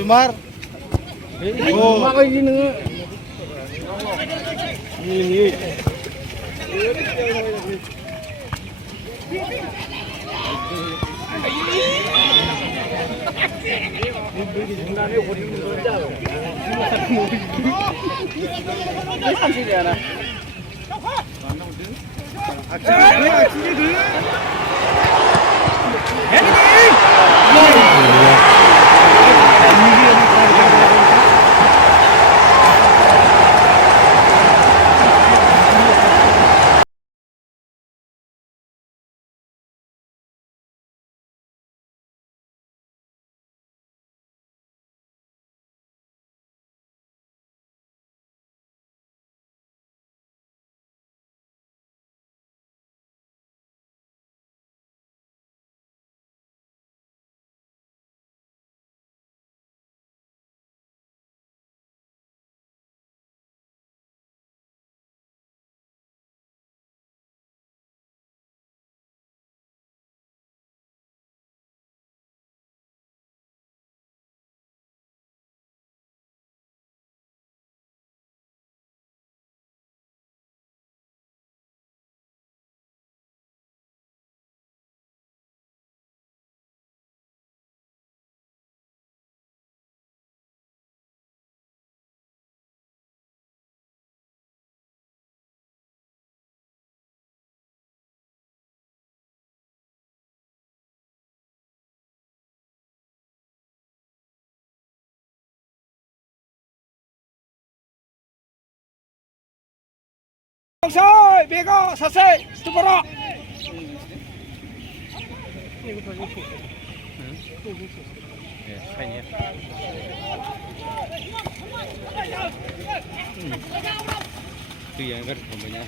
Mar. माबायदि नोङो सानसे जायाना Sai, bega, selesai, stupora. Itu yang kan namanya.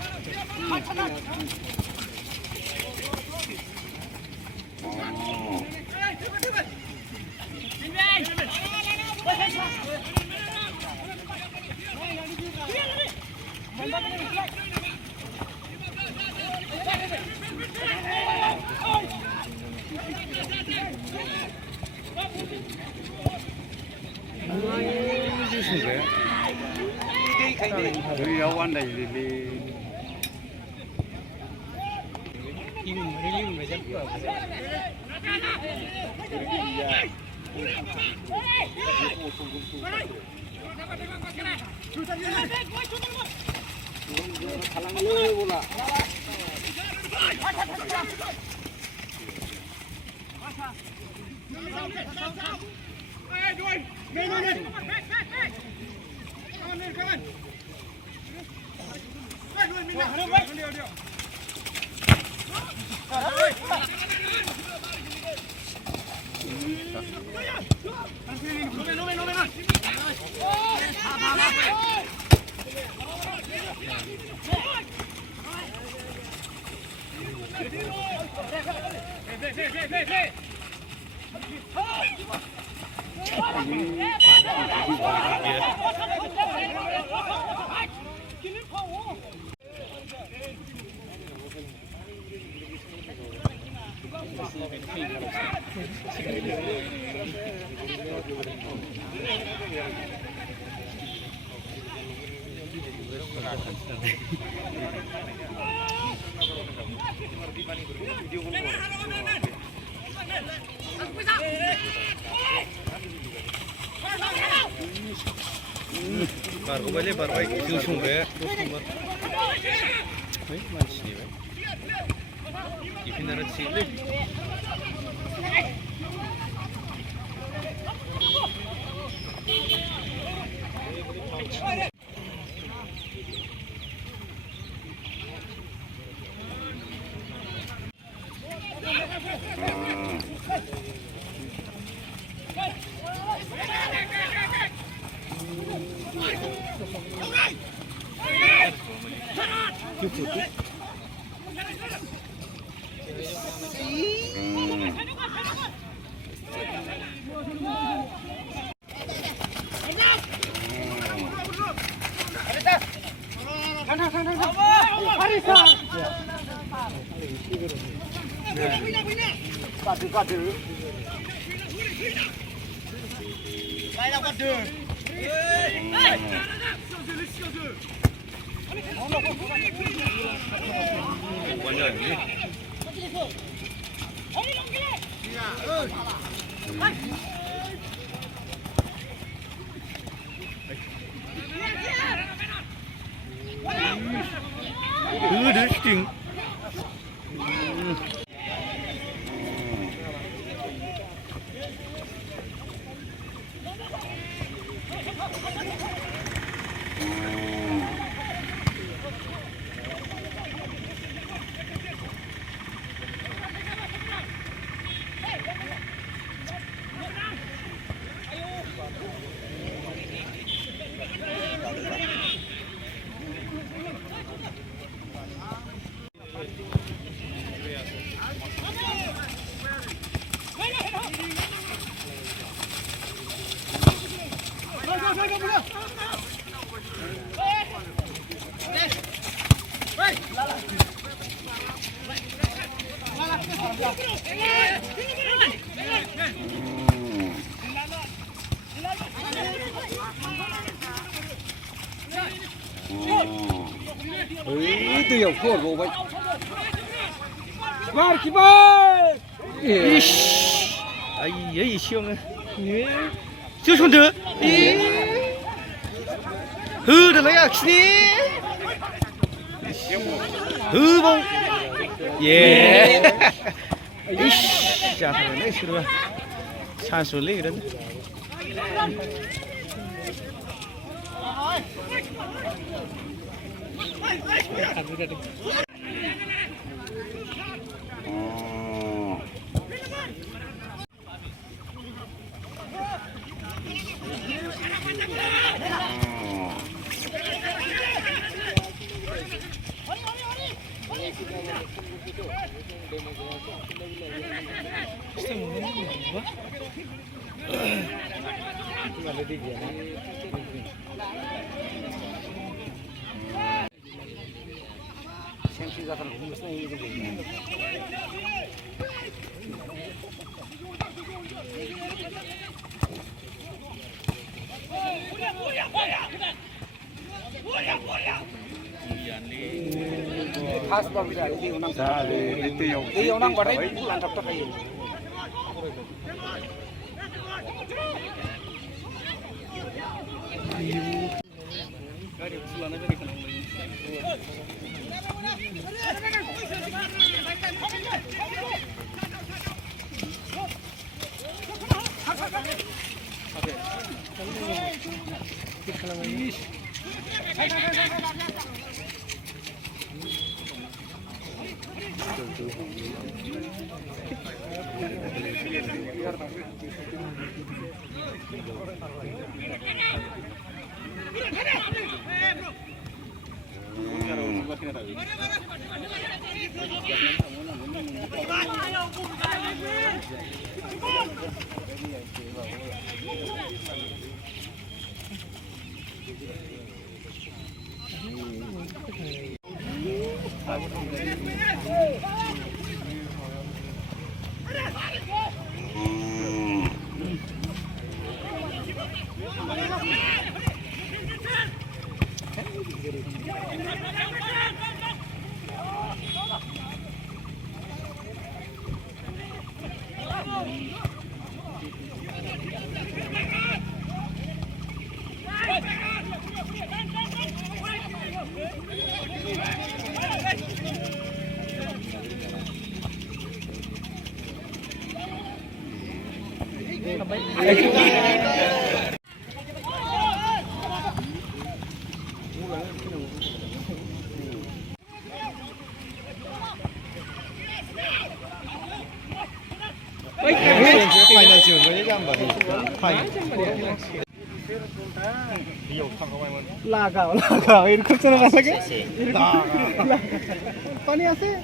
Bargobale barbai itu sumber masih ni ifinara sih Quan rồi đi. Đứa chừng. Tiêu khổ rồi vậy. Var keeper. Ish. Ay ay siêu nghe. Siêu xuống được. Hư được lấy à xí. Hư bông. Yeah. Ish. Chả phải lấy sửa. San sửa lấy cái đó. Khas berbeda di unang. Di unang badai bulan dokter kayak. Final trường với cái bảo phải Laga, erup sana kasake. Pani ase.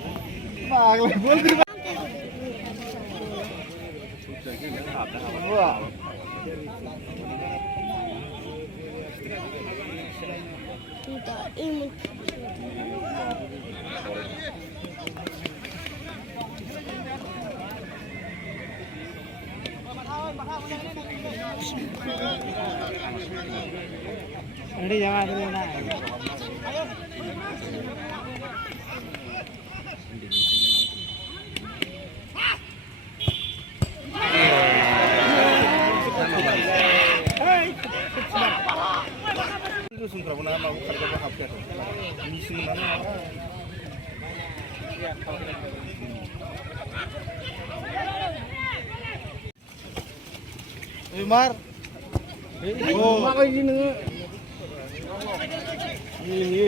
Bagla bol dir. Wow. Ini Ready jawab dulu na. Umar. Oh, apa ini nge? Ini.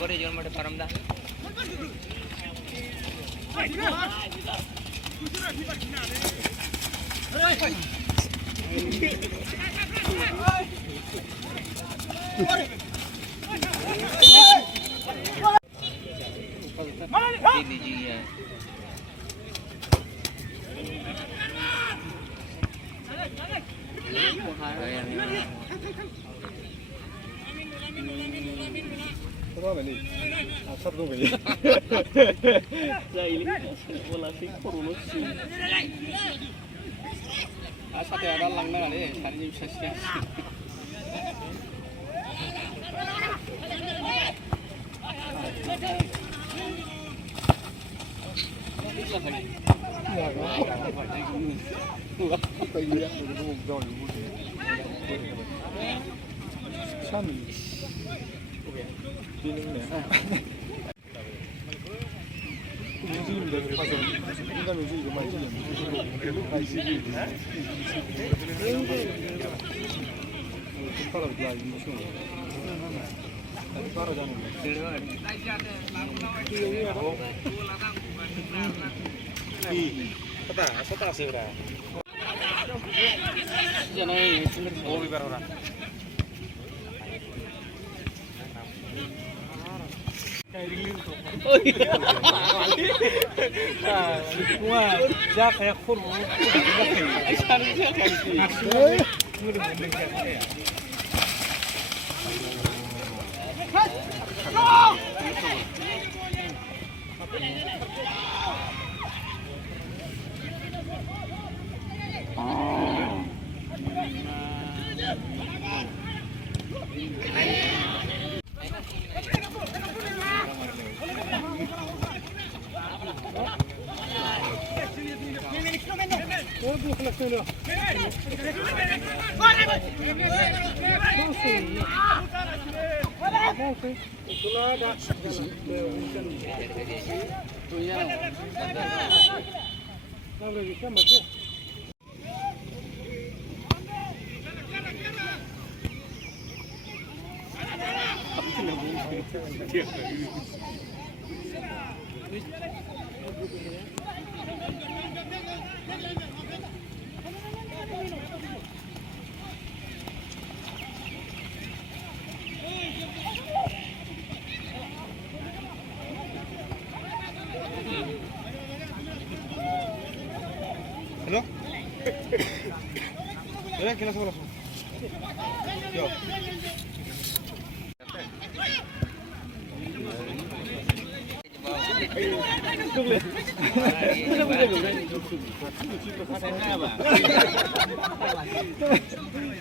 बराबर जीवन में परमदा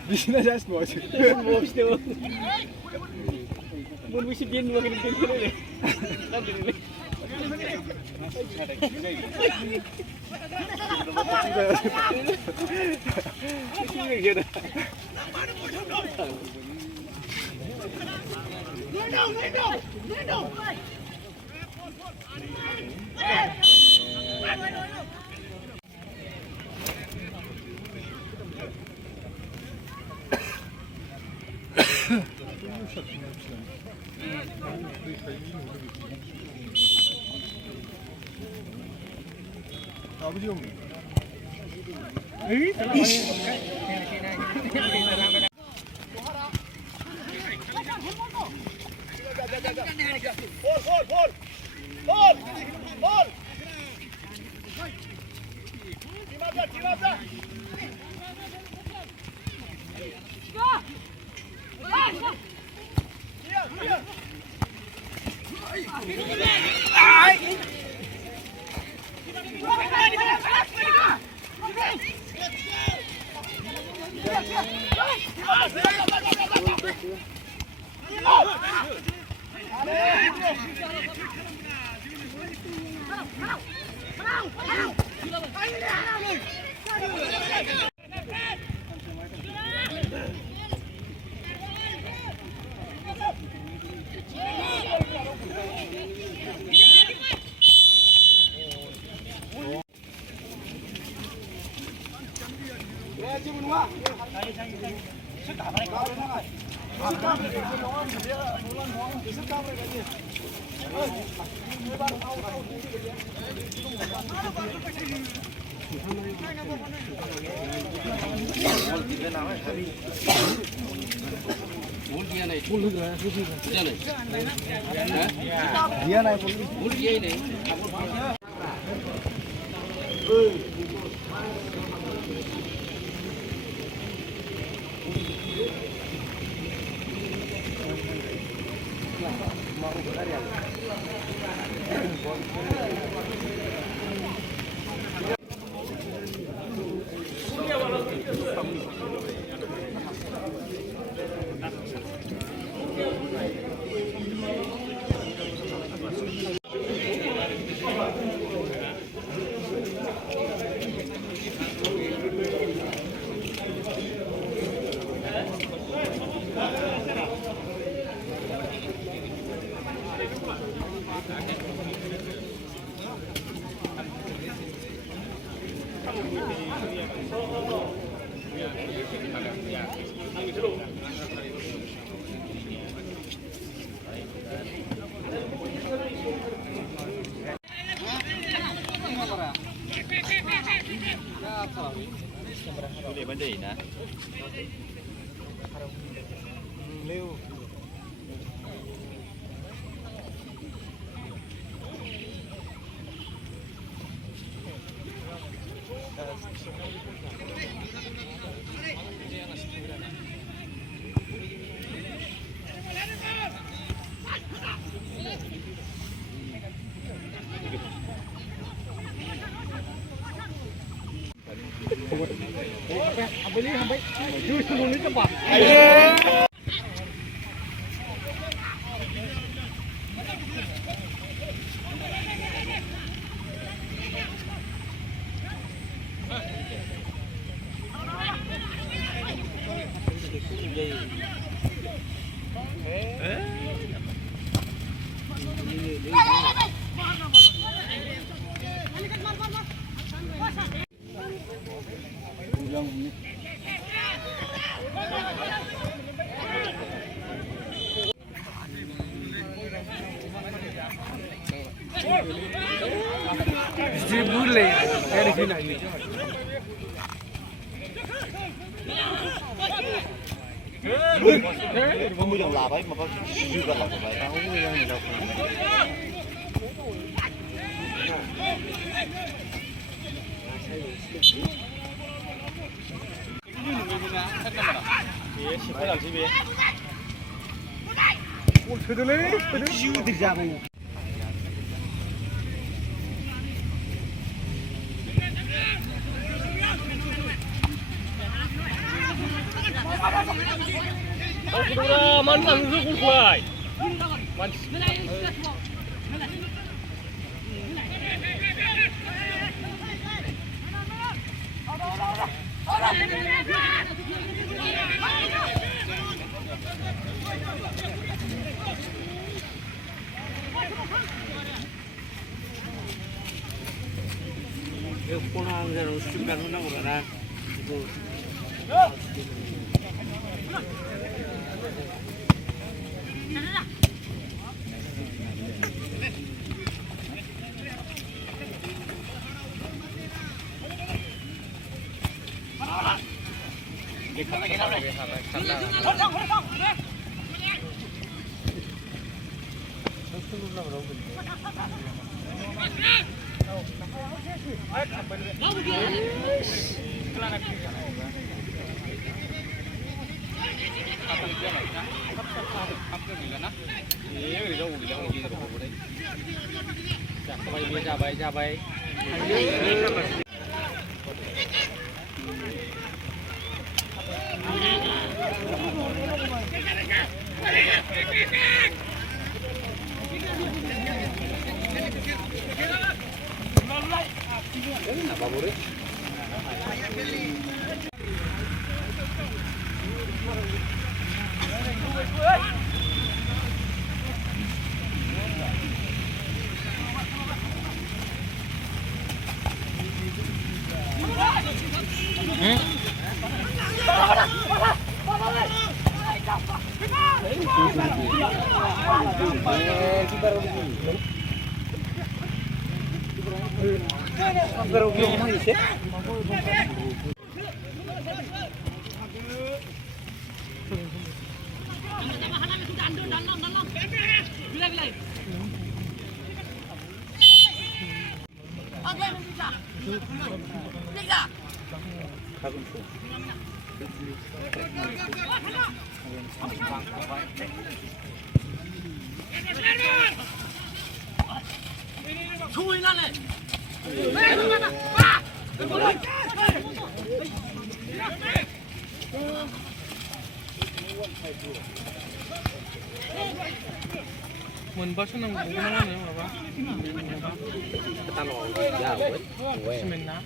Bisina just watch. Mun bisa dia makin tinggi deh. 아버지 없네. दिया नहीं बोल दिया ही नहीं มันดีนะ không bao giờ làm ấy mà có chưa có làm vậy đâu không bao giờ đâu Man kan suku kuai. Man. Pernah harus juga menang karena itu Jabai. Mun ba senang bukan mana apa? kita mau jauh Semen na.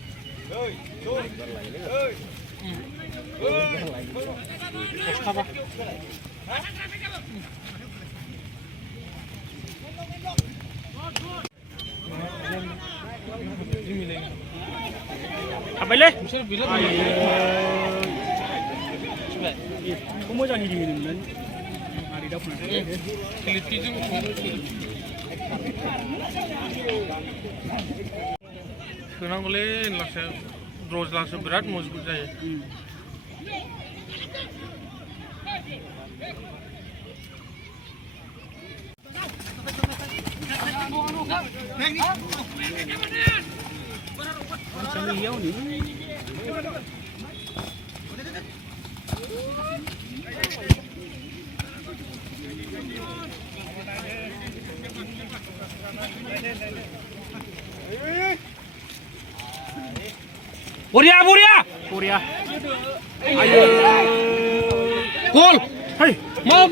Apa? Apa le? Mesti bila. Coba. Kamu jangan hidupin. Hari dah pun. Kiliti tu. Senang boleh langsung rose langsung berat muzbut saya. Iya ni. Korea. Ayo. Gol. Hai. Ma.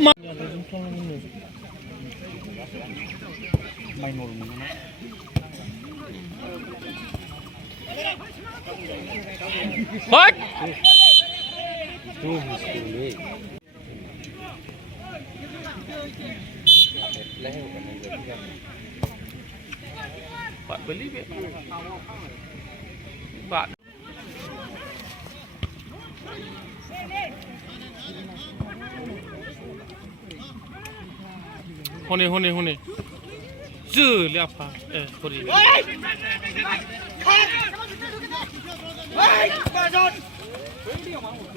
Minor mana? Hot. Pak beli be. Pak. Hone. Zư liapa. Sorry.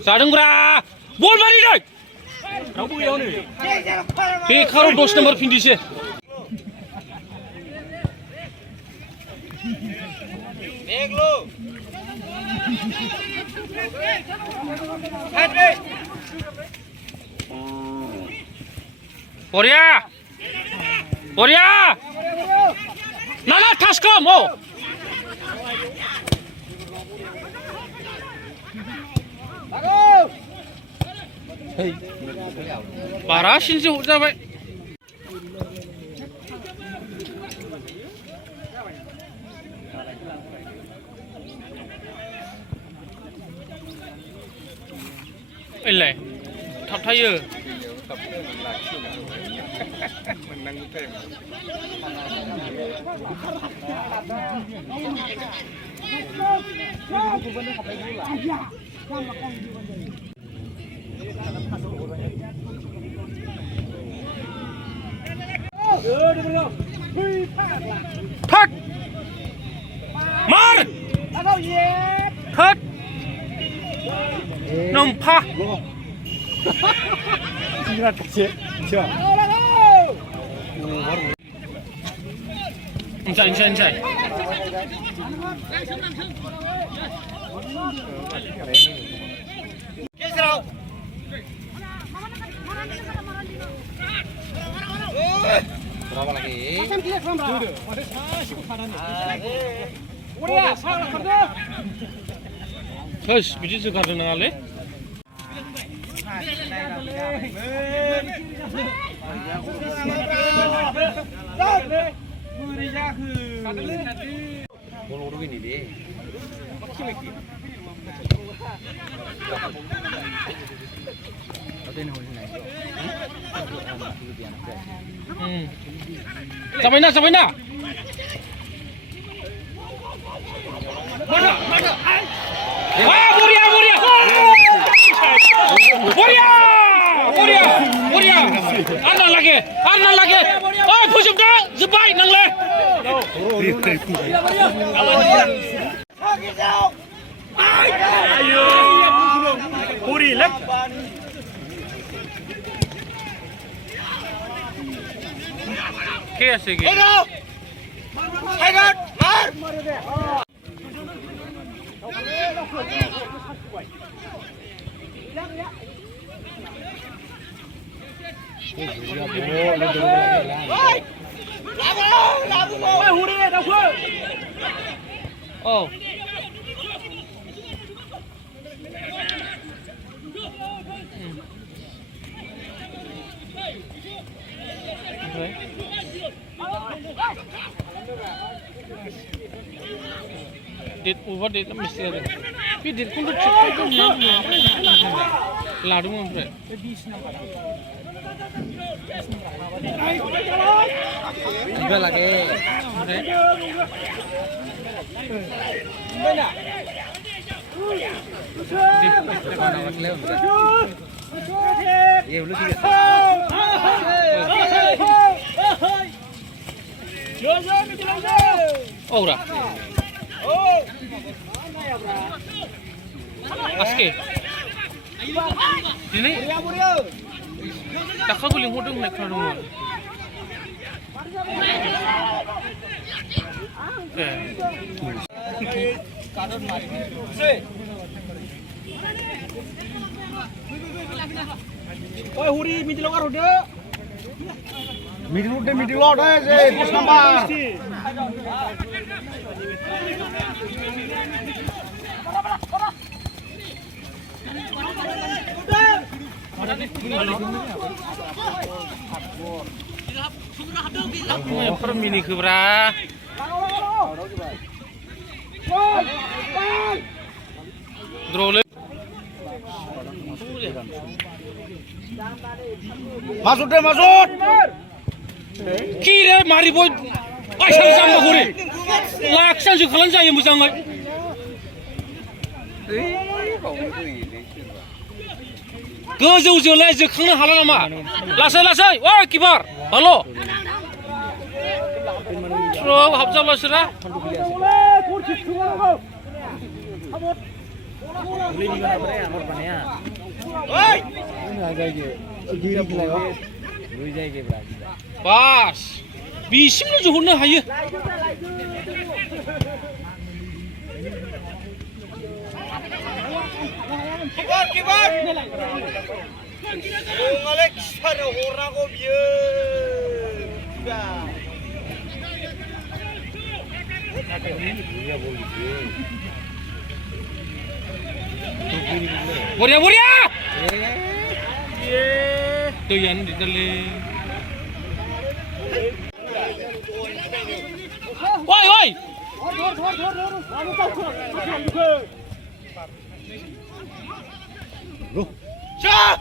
Sadung bra. Bol mari doi. Rabu ya ni. Ke kharo 10 number finish. देख लो Korea Nana Tascom oh Parasin sih udah baik Ile thập thay ư thất mar thất nông pha Inside. Berapa lagi? Guys, biji juga ada nangale. Bolu ini deh. Sampai na. Mana? Wah, Boria. Arna lagi. Oh, pusing dah. Zebai nang le. Ayo. Puri lep. Kaya sige. Head mar. Oh. Date over date na mistake ada. Tapi date pun tu cukup tu ni. Ladu pun berat. 20 number. Juga lagi. Mana? Ye ulu sih. Oh dah. Aske. Ini. Tak kau boleh hodong nak kerana. Oi, huri middle out deh. Middle out aja, pos nampak. Mini kebra. Drole. Masuk deh, masuk. Kira mari boy. Asal sama kuri. Laksan juga kalian saya musangai. Gojo le jekangna hala nama. Lasai. Wah, kibar. Halo. Bro, habjab lasra. Bas. Bisimnya johorna haye. Kibar. Ngalek sana orang kau Boria. Tuh yang di dalam. Woi. Cak!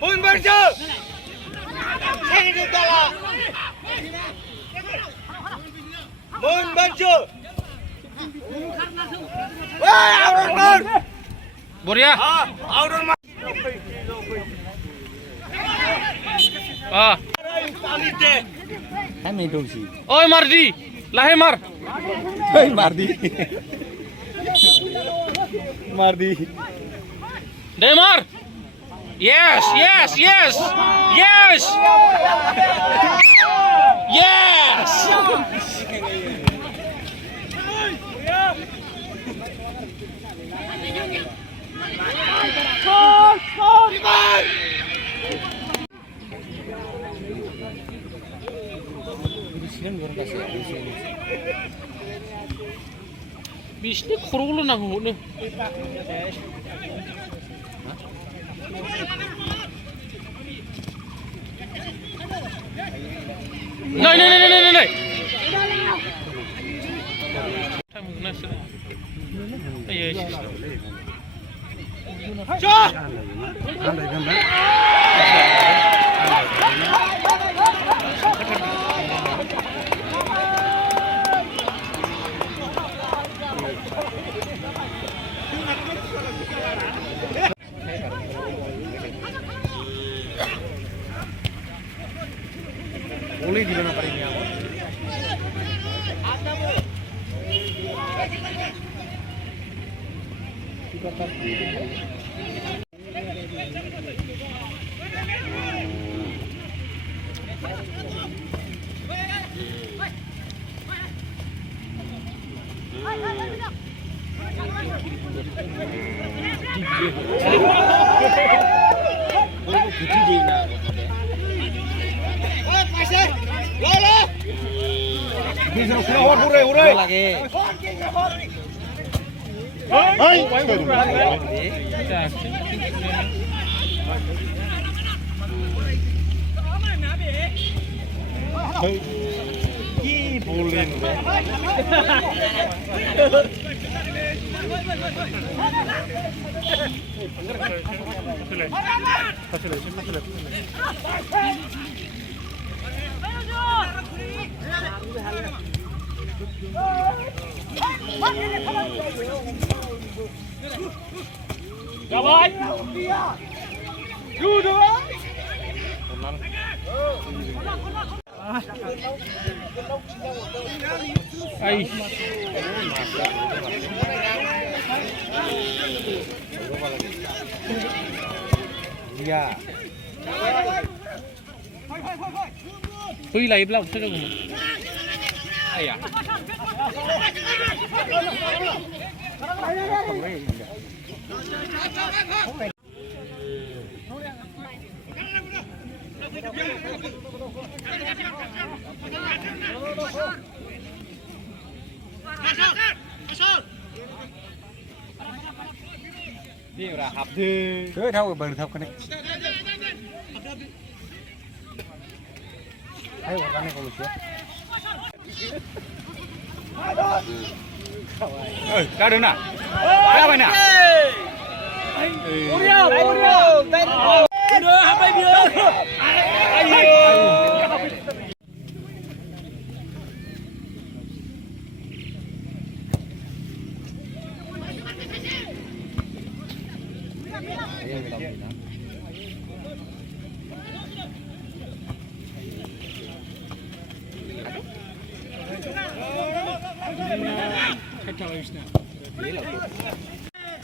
Mun berjo! Sini di tolak! Mun berjo! Wah, aurun! Boria. Aurun mas! Kami dongsi. Oi Mardi. Lahir Mar. Hei Mardi. Demar. Yes. Bisni kurulu nang hune. Nei. Boleh di mana ini aku? Hurray! Lagi. Iya. Tuy lấy lâu chưa được. आया đi là hấp đi cứ thâu bừng thâu cái này thấy cái này có được chưa ra đứng nào ra bên nào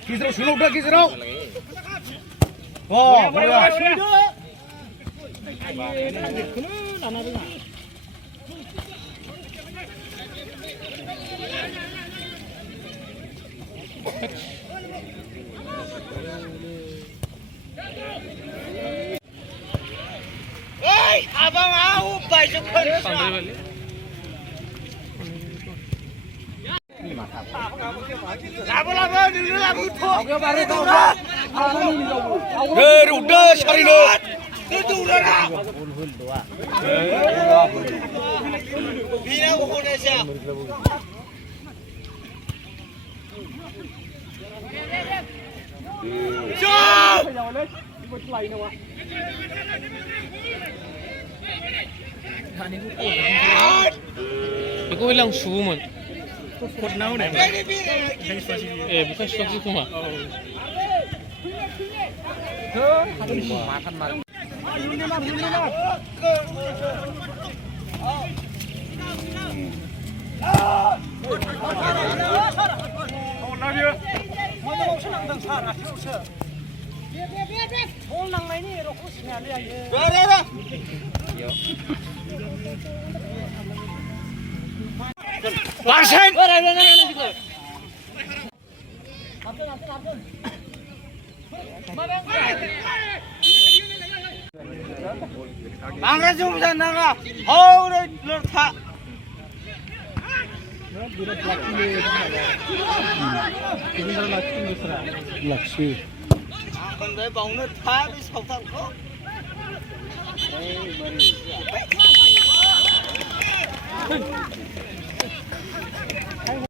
Kisro sudah udah Kisro. Wah, boleh. Oi, abang mau baju Pandai balik. Lama dulu lagu tuh. Udah cari lo. Itu udah lah. Bina bukunya siapa? Jom. Ikaw bilang suman. Kod nau nih. Bukan suatu cuma. Makan makan. Parsen. Angkat zoom sana. Oh, lurta. Lakshi. Còn với bóng nó phá với sọc thằng có.